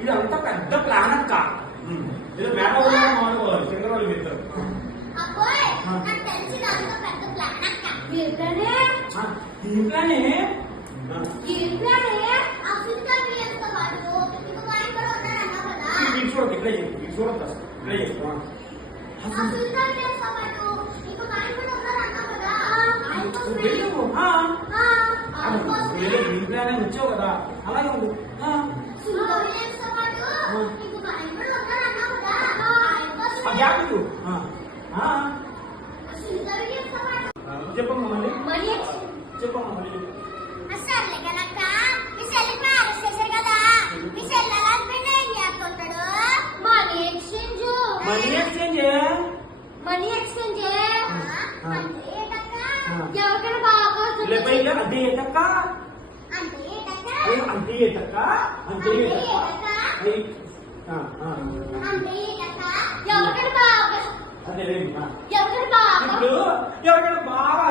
ఇదంతా పెద్ద ప్లాన్ అక్క. ఏదో మేడ మానుకోవాలి చంద్రబాబు మిత్రం. వచ్చావు కదా అలాగే ఉంది. చెప్పమ్మా మళ్ళీ చెప్పమ్మా మళ్ళీ మనీ ఎక్స్చేంజ్ ఎవరికైనా బాగా అంటే ఏంటక్క అంటే ఏంటక్క అంటే ఎవరికైనా బాగా అదే ఎవరికైనా బాగా ఇప్పుడు ఎవరికైనా బాగా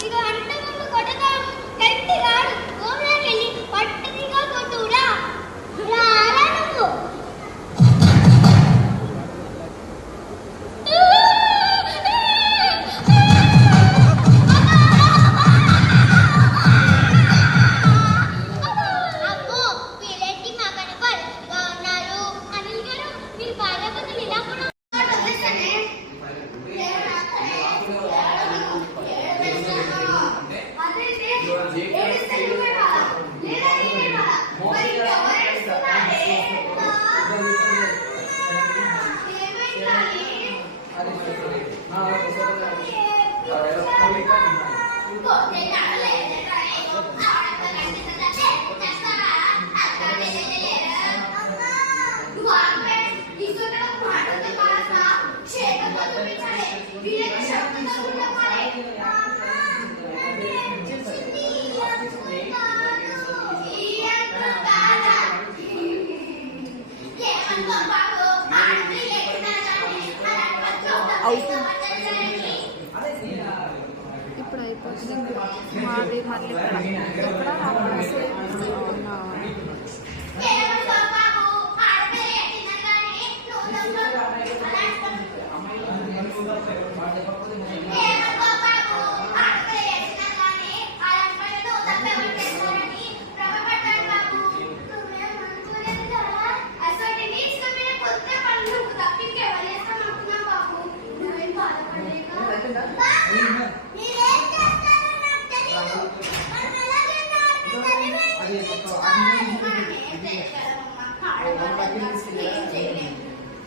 ఇక అంటే ముందు కొట్టగా గట్టిగా గోములోకి వెళ్ళి పట్టుదిగా కొట్టురా ఇప్పుడు అయిపోతుంది మాది మళ్ళీ ఎక్కడ అవునా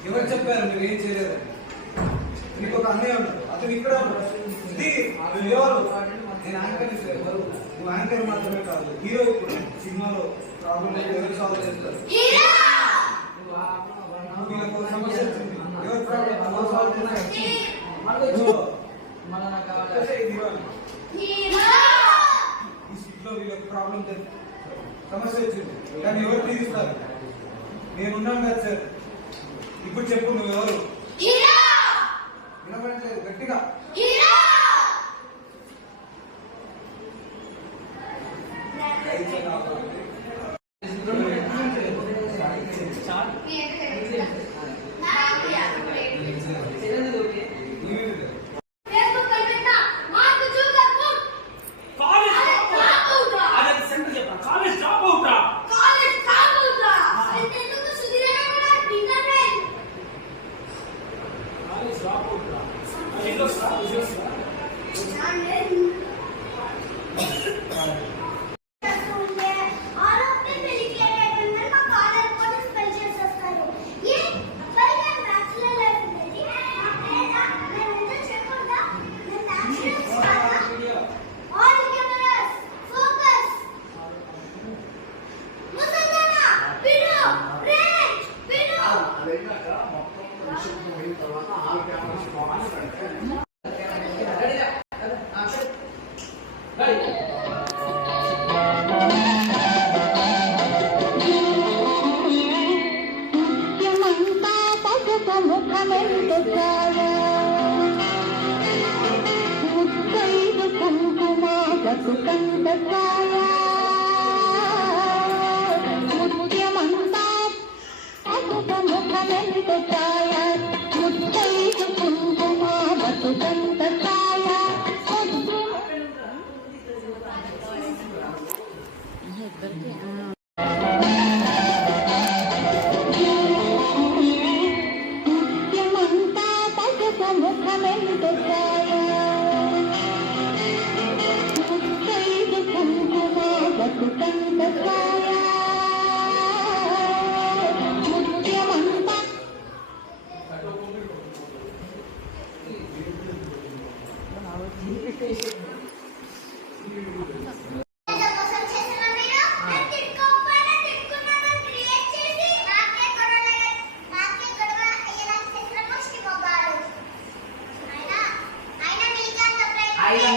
ఎవరు చెప్పారు మీరు ఏం చేయలేదు? నీకు ఒక అన్నయ్య ఉన్నాడు, అతను ఇక్కడ ఉన్నాడు. ఇది నువ్వు ఎవరు? నేను యాంకర్. ఎవరు? నువ్వు యాంకర్ మాత్రమే కాదు, హీరో. ఇప్పుడు సినిమాలో ప్రాబ్లం ఎవరు సాల్వ్ చేస్తారు? వీళ్ళకి ఒక సమస్య వచ్చింది, ఎవరు ప్రాబ్లం ఎవరు సాల్వ్ చేస్తారు? ఈ సిటీలో వీళ్ళకి ప్రాబ్లం సమస్య వచ్చింది, కానీ ఎవరు తీరుస్తారు? నేనున్నాను కదా సార్. ఇప్పుడు చెప్పు, నువ్వు ఎవరు? వినపడట్లేదు, గట్టిగా.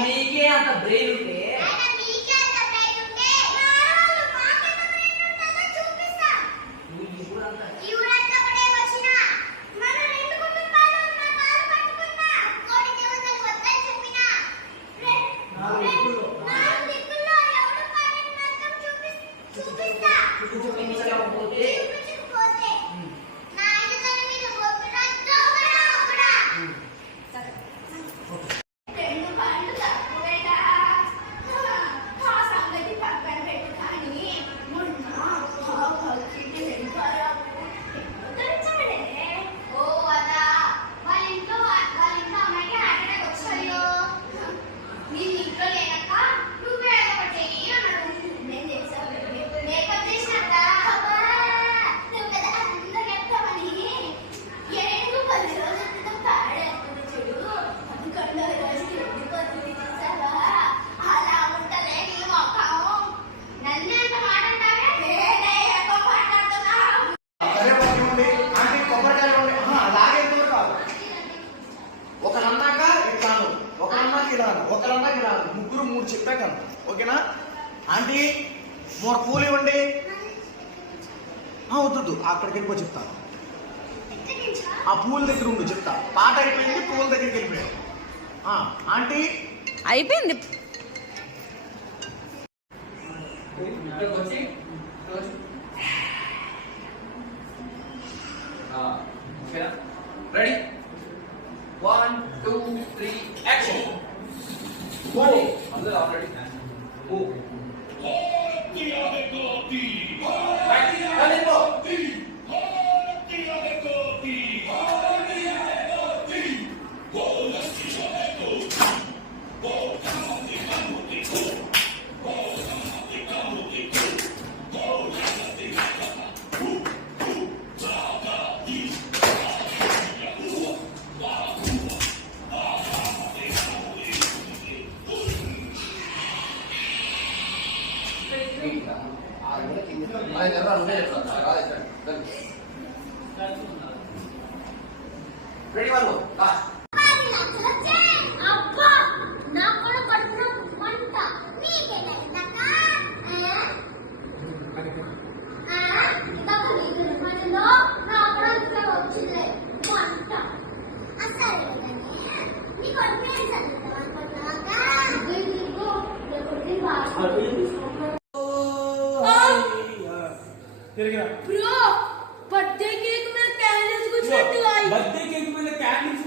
మీకే అంత బ్రెయిన్ ఉంటే ముగ్గురు మూడు చెప్పాను, ఓకేనా? ఆంటీ మోర్ పూలు ఇవ్వండి. వద్దు, అక్కడికి వెళ్ళిపో చెప్తాను. ఆ పూల దగ్గర ఉండు చెప్తా. పాట అయిపోయింది, పూల దగ్గరికి వెళ్ళిపోయాడు. ఆంటీ అయిపోయింది. ఇక్కడికి వచ్చి ఓకేనా? Ready 1 2 3 action. అందరూ ఆల్రెడీ మూవ్. Ready 1 last. అబ్బా నా కూడా పడుతున్న వంట నీకే లెక్క పనిలో నా కూడా వచ్చింది వంట అసలు నీకు పేరు చదువుతావా తిరిగిరా. బ్రో బర్త్డే కేక్ మీద క్యాండిల్స్ కూర్చున్నట్టు బర్త్డే కేక్ మీద క్యాండిల్స్